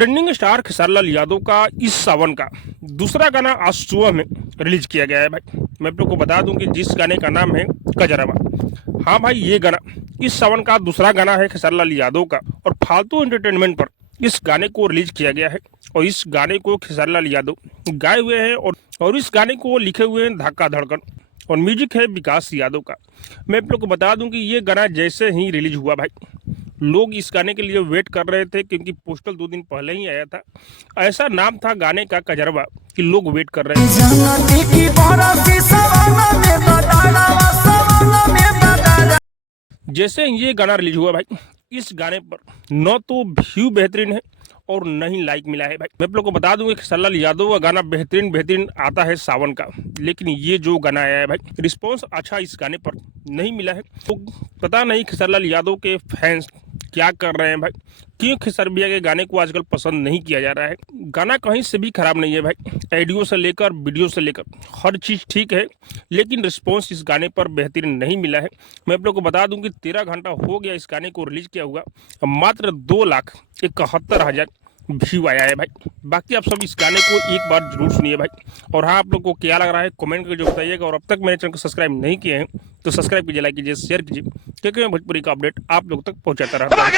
Trending star Khesari Lal Yadav का इस सावन का दूसरा गाना आज सुबह में रिलीज किया गया है भाई। मैं आप लोग को बता दूं कि जिस गाने का नाम है कजरवा। हाँ भाई, ये गाना इस सावन का दूसरा गाना है खेसारी लाल यादव का और फालतू एंटरटेनमेंट पर इस गाने को रिलीज किया गया है। और इस गाने को खेसारी लाल यादव गाए हुए हैं और इस गाने को लिखे हुए हैं धक्का धड़कन और म्यूजिक है विकास यादव का। मैं आप लोग को बता दूं कि ये गाना जैसे ही रिलीज हुआ भाई, लोग इस गाने के लिए वेट कर रहे थे क्योंकि पोस्टर 2 दिन पहले ही आया था। ऐसा नाम था गाने का कजरवा कि लोग वेट कर रहे थे। जैसे ये गाना रिलीज हुआ भाई, इस गाने पर न तो व्यू बेहतरीन है और न ही लाइक मिला है भाई। मैं आप लोग को बता दूंगा कि खेसारी लाल यादव का गाना बेहतरीन आता है सावन का, लेकिन ये जो गाना आया है भाई, रिस्पॉन्स अच्छा इस गाने पर नहीं मिला है। तो पता नहीं खेसारी लाल यादव के फैंस क्या कर रहे हैं भाई, क्यों खेसारी भैया के गाने को आजकल पसंद नहीं किया जा रहा है। गाना कहीं से भी खराब नहीं है भाई, ऑडियो से लेकर वीडियो से लेकर हर चीज़ ठीक है, लेकिन रिस्पॉन्स इस गाने पर बेहतरीन नहीं मिला है। मैं आप लोग को बता दूं कि 13 घंटा हो गया इस गाने को रिलीज किया हुआ, मात्र 2,71,000 व्यू आया है भाई। बाकी आप सब इस गाने को एक बार जरूर सुनिए भाई। और हाँ, आप लोग को क्या लग रहा है कमेंट करके जो बताइएगा। और अब तक मेरे चैनल को सब्सक्राइब नहीं किए हैं तो सब्सक्राइब कीजिए, लाइक कीजिए, शेयर कीजिए, क्योंकि मैं भोजपुरी का अपडेट आप लोग तक पहुंचाता रहता हूं।